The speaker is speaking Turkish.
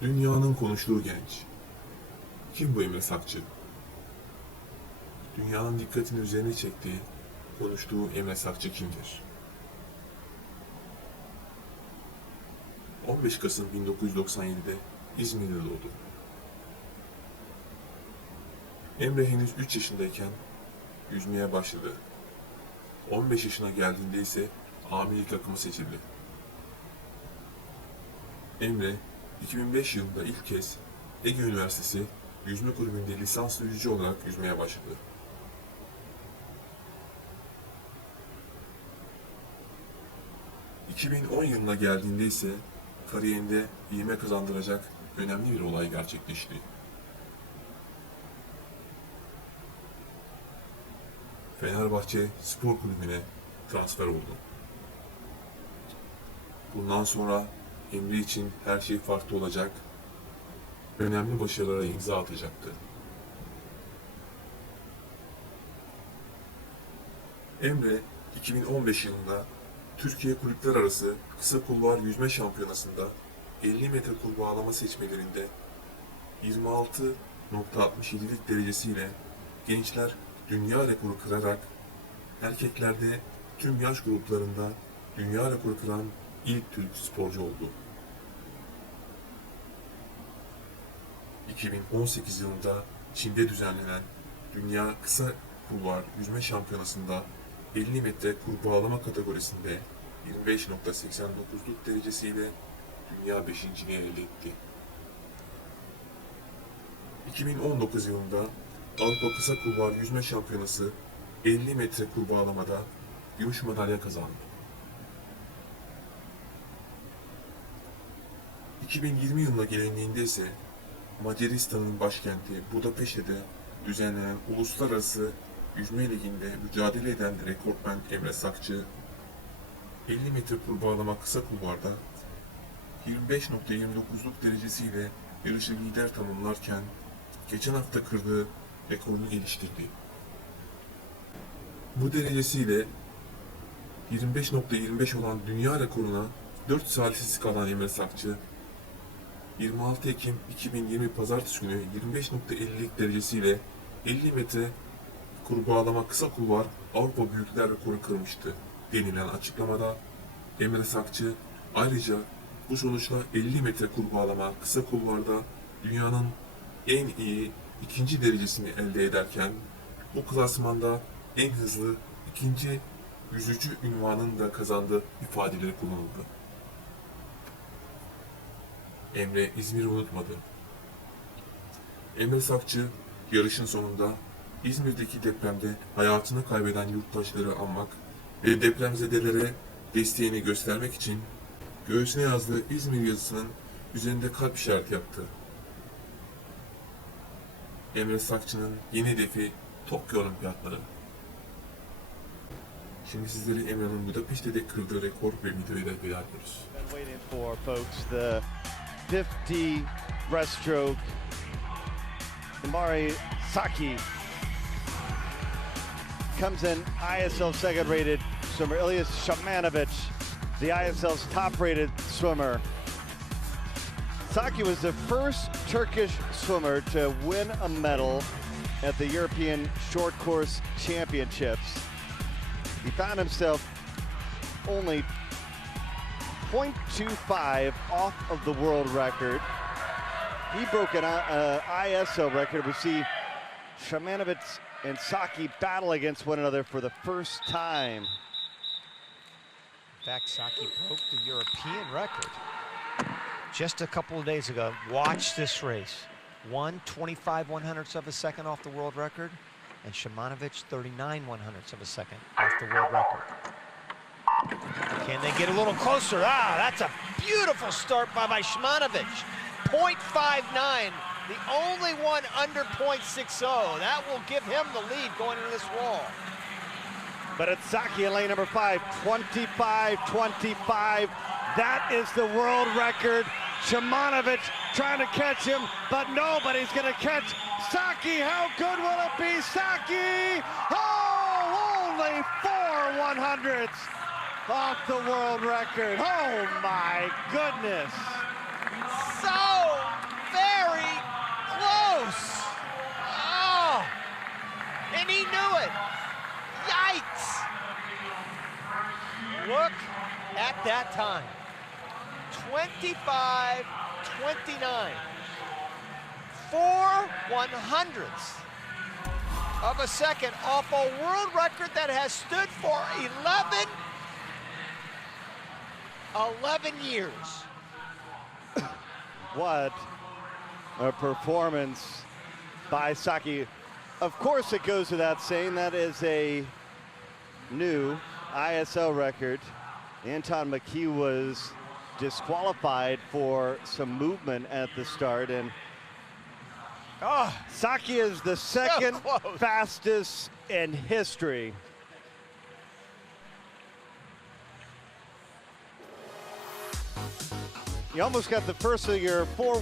Dünyanın konuştuğu genç. Kim bu Emre Sakçı? Dünyanın dikkatini üzerine çektiği, konuştuğu Emre Sakçı kimdir? 15 Kasım 1997'de İzmir'de doğdu. Emre henüz 3 yaşındayken yüzmeye başladı. 15 yaşına geldiğinde ise amiri takımı seçildi. Emre 2005 yılında ilk kez Ege Üniversitesi Yüzme Kulübü'nde lisanslı yüzücü olarak yüzmeye başladı. ...2010 yılına geldiğinde ise kariyerinde ivme kazandıracak önemli bir olay gerçekleşti. Fenerbahçe Spor Kulübü'ne transfer oldu. Bundan sonra Emre için her şey farklı olacak, önemli başarılara imza atacaktı. Emre 2015 yılında Türkiye Kulüpler Arası Kısa Kulvar Yüzme Şampiyonası'nda 50 metre kurbağalama seçmelerinde 26.67'lik derecesiyle gençler dünya rekoru kırarak erkeklerde tüm yaş gruplarında dünya rekoru kıran ilk Türk sporcu oldu. 2018 yılında Çin'de düzenlenen Dünya Kısa Kulvar Yüzme Şampiyonası'nda 50 metre kurbağalama kategorisinde 25.89'luk derecesiyle dünya beşinciliği elde etti. 2019 yılında Avrupa Kısa Kulvar Yüzme Şampiyonası 50 metre kurbağalamada gümüş madalya kazandı. 2020 yılına gelindiğinde ise Macaristan'ın başkenti Budapeşte'de düzenlenen Uluslararası Yüzme Ligi'nde mücadele eden rekortmen Emre Sakçı, 50 metre kurbağalama kısa kulvarda 25.29'luk derecesiyle yarışı lider tamamlarken geçen hafta kırdığı rekorunu geliştirdi. Bu derecesiyle 25.25 olan dünya rekoruna 4 salissiz kalan Emre Sakçı, 26 Ekim 2020 Pazartesi günü 25.50'lik derecesiyle 50 metre kurbağalama kısa kulvar Avrupa Büyükler Rekoru kırmıştı denilen açıklamada Emre Sakçı ayrıca bu sonuçla 50 metre kurbağalama kısa kulvarda dünyanın en iyi ikinci derecesini elde ederken bu klasmanda en hızlı ikinci yüzücü ünvanını da kazandığı ifadeleri kullanıldı. Emre İzmir'i unutmadı. Emre Sakçı yarışın sonunda İzmir'deki depremde hayatını kaybeden yurttaşları anmak ve depremzedelere desteğini göstermek için göğsüne yazdığı İzmir yazısının üzerinde kalp işareti yaptı. Emre Sakçı'nın yeni hedefi Tokyo Olimpiyatları. Şimdi sizleri Emre'nin Budapeşte'de kırdığı rekor ve videoyla veda 50 breaststroke. Imari Saki comes in ISL second rated swimmer. Ilyas Shamanovich, the ISL's top rated swimmer. Saki was the first Turkish swimmer to win a medal at the European Short Course Championships. He found himself only 0.25 off of the world record. He broke an uh, ISO record. We see Shamanovic and Saki battle against one another for the first time. In fact, Saki broke the European record just a couple of days ago. Watch this race. One 25 one hundredths of a second off the world record, and Shimanovic 39 one hundredths of a second off the world record. Can they get a little closer? Ah, that's a beautiful start by, Shimanovic. 0.59, the only one under 0.60. That will give him the lead going into this wall. But it's Saki in lane number five, 25-25. That is the world record. Shimanovic trying to catch him, but nobody's going to catch Saki. How good will it be? Saki! Oh, only four one hundredths off the world record. Oh my goodness. So very close. Oh, and he knew it. Yikes. Look at that time. 25 29. Four one hundredths of a second off a world record that has stood for 11 11 years. What a performance by Saki. Of course, it goes without saying that is a new ISL record. Anton McKee was disqualified for some movement at the start, and Oh, Saki is the second close. fastest in history. You almost got the first of your four.